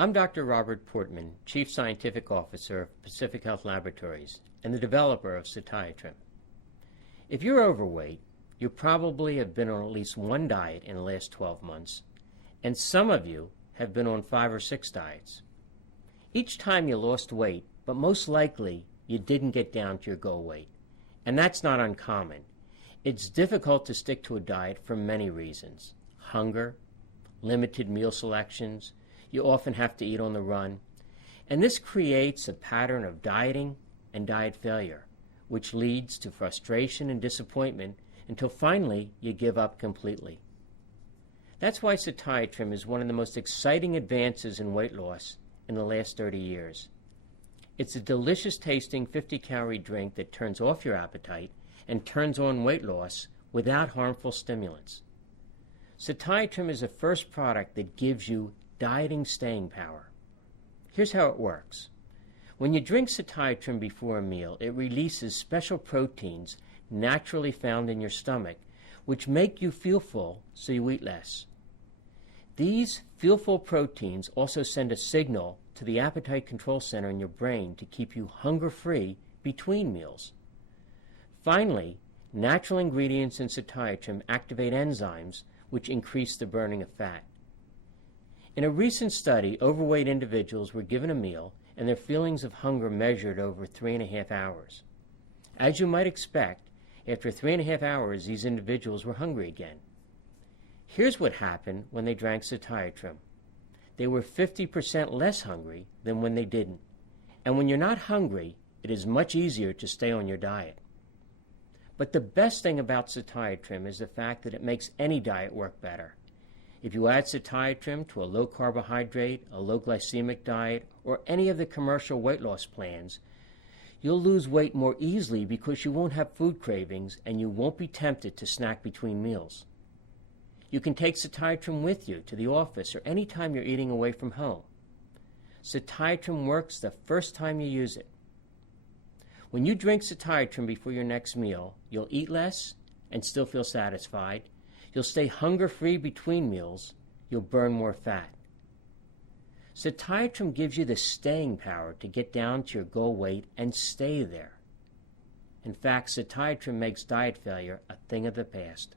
I'm Dr. Robert Portman, Chief Scientific Officer of Pacific Health Laboratories and the developer of satiatrim. If you're overweight, you probably have been on at least one diet in the last 12 months, and some of you have been on 5 or 6 diets. Each time you lost weight, but most likely you didn't get down to your goal weight, and that's not uncommon. It's difficult to stick to a diet for many reasons: hunger, limited meal selections, you often have to eat on the run, and this creates a pattern of dieting and diet failure, which leads to frustration and disappointment until finally you give up completely. That's why satiatrim is one of the most exciting advances in weight loss in the last 30 years. It's a delicious tasting 50-calorie drink that turns off your appetite and turns on weight loss without harmful stimulants. Satiatrim is the first product that gives you dieting staying power. Here's how it works. When you drink satiatrim before a meal, it releases special proteins naturally found in your stomach, which make you feel full so you eat less. These feel-full proteins also send a signal to the appetite control center in your brain to keep you hunger-free between meals. Finally, natural ingredients in satiatrim activate enzymes which increase the burning of fat. In a recent study, overweight individuals were given a meal and their feelings of hunger measured over 3.5 hours. As you might expect, after 3.5 hours, these individuals were hungry again. Here's what happened when they drank satiatrim. They were 50% less hungry than when they didn't. And when you're not hungry, it is much easier to stay on your diet. But the best thing about satiatrim is the fact that it makes any diet work better. If you add satiatrim to a low-carbohydrate, a low-glycemic diet, or any of the commercial weight loss plans, you'll lose weight more easily because you won't have food cravings and you won't be tempted to snack between meals. You can take satiatrim with you to the office or any time you're eating away from home. Satiatrim works the first time you use it. When you drink satiatrim before your next meal, you'll eat less and still feel satisfied. You'll stay hunger-free between meals. You'll burn more fat. Satiatrim gives you the staying power to get down to your goal weight and stay there. In fact, satiatrim makes diet failure a thing of the past.